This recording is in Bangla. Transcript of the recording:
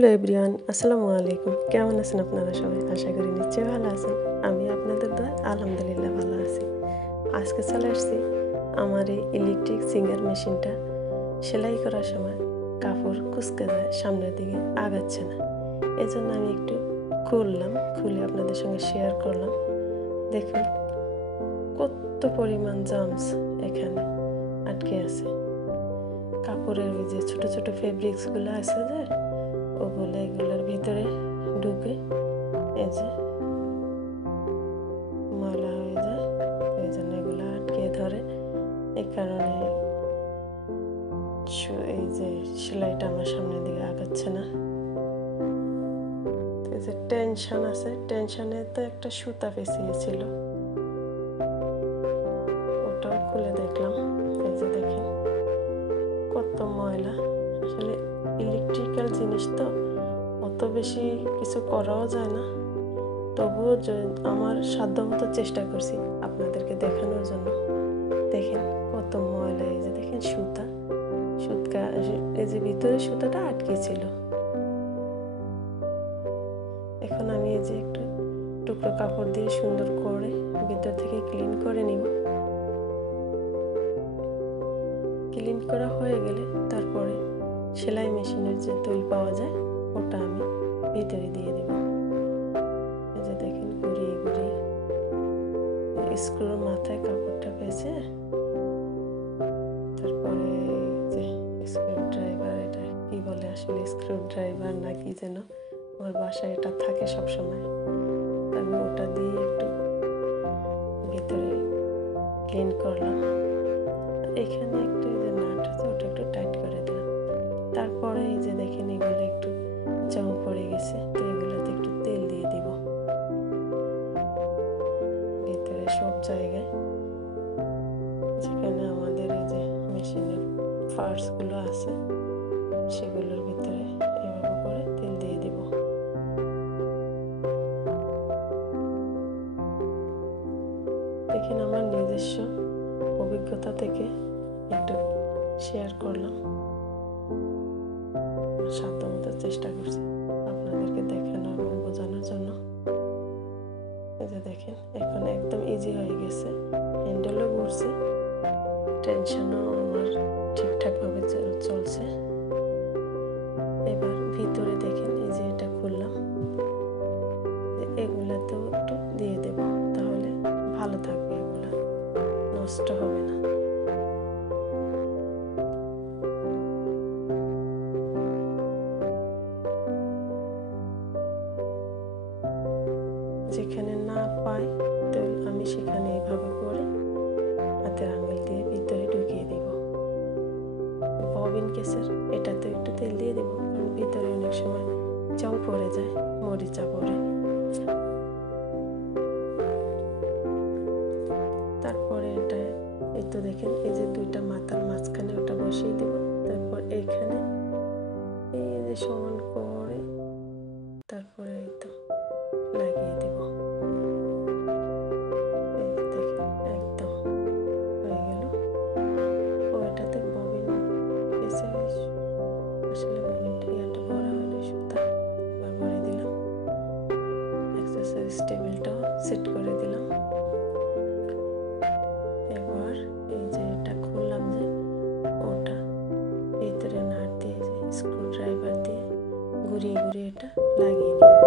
হ্যালো এভরিওয়ান, আসসালামু আলাইকুম। কেমন আছেন আপনারা সবাই? আশা করি নিশ্চয়ই ভালো আছেন। আমি আপনাদের দোয়ায় আলহামদুলিল্লাহ ভালো আছি। আজকে চলে আসছি আমার এই ইলেকট্রিক সিঙ্গার মেশিনটা সেলাই করার সময় কাপড় কুঁচকে যায়, সামনের দিকে আগাচ্ছে না। এজন্য আমি একটু খুলে আপনাদের সঙ্গে শেয়ার করলাম। দেখুন কত পরিমাণ জামস এখানে আটকে আছে। কাপড়ের ওই যে ছোট ছোট ফেব্রিক্সগুলো আছে যে ওগুলো এগুলোর ভিতরে ঢুকে এই যে ময়লা হয়ে যায়, এই জন্য এগুলো আটকে ধরে। এই কারণে এই যে সেলাইটা আমার সামনের দিকে আগাচ্ছে না। এই যে টেনশন আছে, টেনশনে তো একটা সুতা পেঁচিয়েছিল, ওটাও খুলে দেখলাম। এই যে দেখেন কত ময়লা। আসলে ইলেকট্রিক্যাল জিনিস তো অত বেশি কিছু করাও যায় না, তবুও আমার সাধ্যমতো চেষ্টা করছি আপনাদেরকে দেখানোর জন্য। দেখেন কত ময়লা। এই যে দেখেন সুতা এই যে ভিতরে সুতাটা আটকে ছিল। এখন আমি এই যে একটু টুকরো কাপড় দিয়ে সুন্দর করে ভিতর থেকে ক্লিন করে নিব। ক্লিন করা হয়ে গেলে তারপরে সেলাই মেশিনের যে তৈল পাওয়া যায় ওটা আমি ভিতরে দিয়ে দেব। এই যে দেখেন ঘুরিয়ে ঘুরিয়ে স্ক্রুর মাথায় কাপড়টা পেঁচে তারপরে যে স্ক্রু ড্রাইভার, এটা কি বলে আসলে, স্ক্রু ড্রাইভার না কি যেন, আমার বাসায় এটা থাকে সবসময়। আমি ওটা দিয়ে একটু ভিতরে ক্লিন করলাম। এখানে একটু যে নাট আছে ওটা একটু টাইট করে দিলাম। তারপরে এই যে দেখেন এগুলো একটু জং পড়ে গেছে, তো এগুলোতে একটু তেল দিয়ে দিব ভিতরে সব জায়গায় যেখানে আমাদের এই যে মেশিনের পার্টসগুলো আছে সেগুলোর ভিতরে এভাবে করে তেল দিয়ে দিব। দেখেন আমার নিজস্ব অভিজ্ঞতা থেকে একটু শেয়ার করলাম, সাধ্যমতো চেষ্টা করছি আপনাদেরকে দেখানোর এবং বোঝানোর জন্য। এই যে দেখেন এখন একদম ইজি হয়ে গেছে, হ্যান্ডেলও ঘুরছে, টেনশনও আমার ঠিকঠাকভাবে চলছে। এবার ভিতরে দেখেন এই যে এটা খুললাম, এগুলাতেও একটু দিয়ে দেব, তাহলে ভালো থাকবে, এগুলা নষ্ট হবে না। যেখানে না পাই তেল আমি সেখানে এভাবে করে হাতের আঙুল দিয়ে ভিতরে ঢুকিয়ে দেব। ববিন কেসের এটাতে একটু তেল দিয়ে দেব, কারণ ভিতরে অনেক সময় জং পড়ে যায়, মরিচা পড়ে। তারপরে এটা এই তো দেখেন এই যে দুইটা মাথার মাঝখানে ওটা বসিয়ে দেব। তারপর এইখানে এই যে সমান করে তারপরে এই তো লাগিয়ে দেব। একদম হয়ে গেল। ওইটাতে ববিন এসে আসলে ববিনটা ইয়াটা ভরা হয়নি, সুতা এবার ভরে দিলাম। এক্সারসাইজ টেবিলটাও সেট করে দিলাম। এবার এই যে এটা খুললাম যে ওটা ভিতরে নাট দিয়ে যে স্ক্রু ড্রাইভার দিয়ে ঘুরিয়ে ঘুরিয়ে এটা লাগিয়ে নিব।